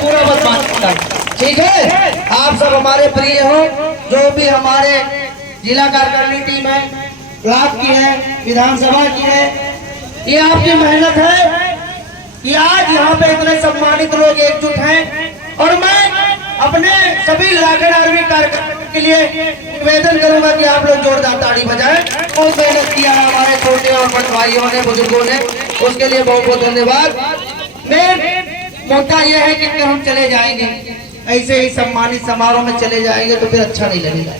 पूरा बस बात करता हूं, ठीक है। आप सब हमारे प्रिय हो, जो भी हमारे जिला कार्यकारिणी टीम है, ब्लॉक की है, विधानसभा की है, ये आपकी मेहनत है कि आज यहाँ पे इतने सम्मानित लोग एकजुट हैं। और मैं अपने सभी लॉकड आर्मी कार्यकर्ताओं के लिए निवेदन करूंगा कि आप लोग जोरदार ताड़ी बजाएं। बहुत मेहनत किया है हमारे छोटे और बड़े भाइयों ने, बुजुर्गों ने, उसके लिए बहुत बहुत धन्यवाद। मेन मुद्दा यह है कि अगर हम चले जाएंगे ऐसे ही सम्मानित समारोह में चले जाएंगे तो फिर अच्छा नहीं लगेगा।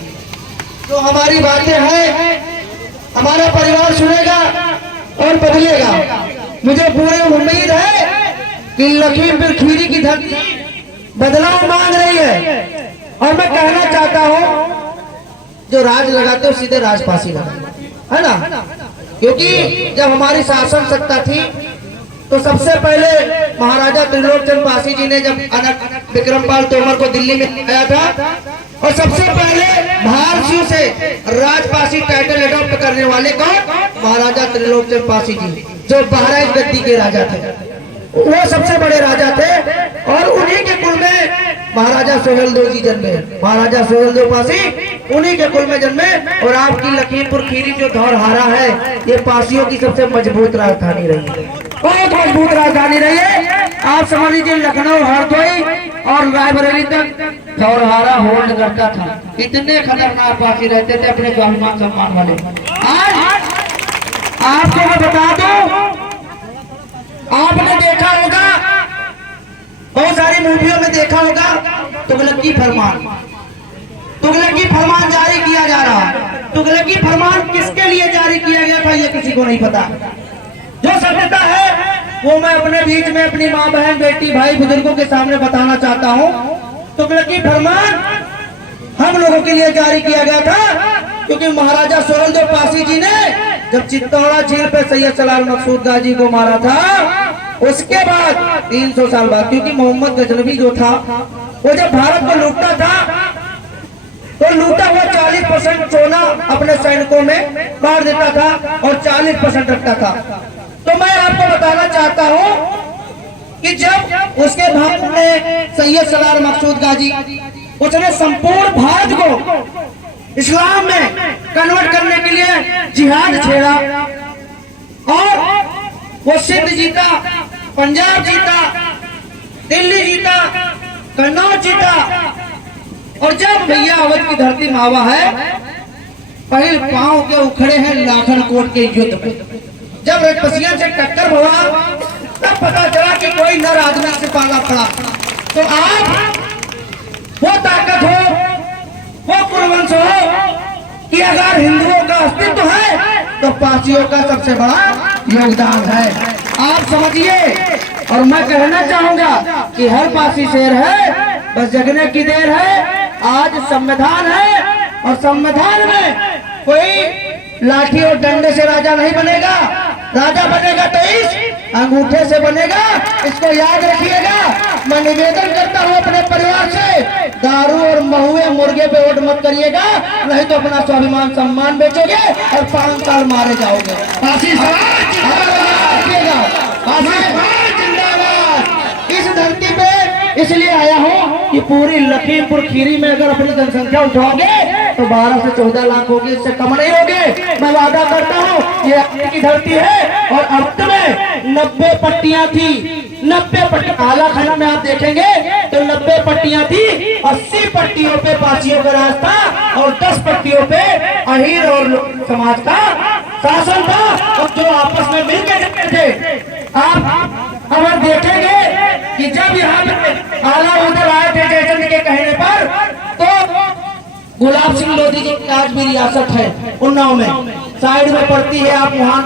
तो हमारी बातें हैं, हमारा परिवार सुनेगा और बदलेगा। मुझे पूरी उम्मीद है कि लखीमपुर खीरी की धरती बदलाव मांग रही है। और मैं कहना चाहता हूं, जो राज लगाते हो सीधे राजपासी लगाते, है ना। क्योंकि जब हमारी शासन सत्ता थी तो सबसे पहले महाराजा त्रिलोकचंद पासी जी ने जब विक्रमपाल तोमर को दिल्ली में आया था, और सबसे पहले भारतीयों से राजपासी टाइटल अडॉप्ट करने वाले कौन? महाराजा त्रिलोकचंद पासी जी, जो बहराइच गद्दी के राजा थे। वो सबसे बड़े राजा थे और उन्हीं के कुल में महाराजा सोहेलदेव जी जन्मे। महाराजा सोहेलदेव पासी उन्हीं के कुल में जन्मे। और आपकी लखीमपुर खीरी जो धौरहारा है, ये पासियों की सबसे मजबूत राजधानी रही है, बहुत मजबूत राजधानी रही है। आप समझ लीजिए लखनऊ, हरदोई और रायबरेली तक धौरहारा होल्ड करता था। इतने खतरनाक पासी रहते थे अपने स्वाभिमान सम्मान वाले। आज आपको मैं बता दूं, आपने देखा होगा, बहुत सारी मूवियों में देखा होगा, तुगलकी फरमान, तुगलकी फरमान जारी किया जा रहा है। तुगलकी फरमान किसके लिए जारी किया गया था ये किसी को नहीं पता। जो सत्यता है वो मैं अपने बीच में अपनी माँ, बहन, बेटी, भाई, बुजुर्गों के सामने बताना चाहता हूँ। तुगलकी फरमान हम लोगों के लिए जारी किया गया था क्योंकि महाराजा सोहेलदेव पासी जी ने जब चित्तौड़ा झील पे सैयद सलाल मकसूद गाजी को मारा था, उसके बाद 300 साल बाद, क्योंकि मोहम्मद गजनवी जो था वो जब भारत को लूटता था तो लूटा हुआ 40% सोना अपने सैनिकों में बांट देता था और 40% रखता था। तो मैं आपको बताना चाहता हूं कि जब उसके भाई ने सैयद सलाल मकसूद गाजी, उसने संपूर्ण भारत को इस्लाम में कन्वर्ट करने के लिए जिहाद छेड़ा और वो सिंध जीता, पंजाब जीता, दिल्ली जीता, कन्नौज जीता। और जब भैया अवध की धरती मावा है, पहले पांव के उखड़े हैं लाखन कोट के युद्ध में। जब रजपसिया से टक्कर हुआ तब पता चला कि कोई नर आदमी से पाला पड़ा। तो आप वो ताकत हो, वो कुलवंश हो कि अगर हिंदुओं का अस्तित्व है तो पासियों का सबसे बड़ा योगदान है। आप समझिए। और मैं कहना चाहूंगा कि हर पासी शेर है, बस जगने की देर है। आज संविधान है और संविधान में कोई लाठी और डंडे से राजा नहीं बनेगा। राजा बनेगा तो इस अंगूठे से बनेगा, इसको याद रखिएगा। मैं निवेदन करता हूँ अपने परिवार से, दारू और महुए मुर्गे पे वोट मत करिएगा, नहीं तो अपना स्वाभिमान सम्मान बेचोगे और 5 साल मारे जाओगे। फांसी इस धरती पे इसलिए आया हूँ कि पूरी लखीमपुर खीरी में अगर अपनी जनसंख्या उठाओगे तो 12 से 14 लाख होगी, इससे कम नहीं होगे। मैं वादा करता हूँ ये आपकी धरती है। और अब में 90 पट्टियां थी, 90 पट्टियां आला खाना में आप देखेंगे तो 90 पट्टियां थी। 80 पट्टियों पे पासियों का राज था और 10 पट्टियों पे अहीर और समाज का शासन था, और जो आपस में मिलकर रहते थे। आप अगर देखेंगे कि जब यहाँ पे आला उधर आए थे जयचंद के कहने पर, तो गुलाब सिंह लोधी जी की आज भी रियासत है उन्नाव में, साइड में पड़ती है, आप वहां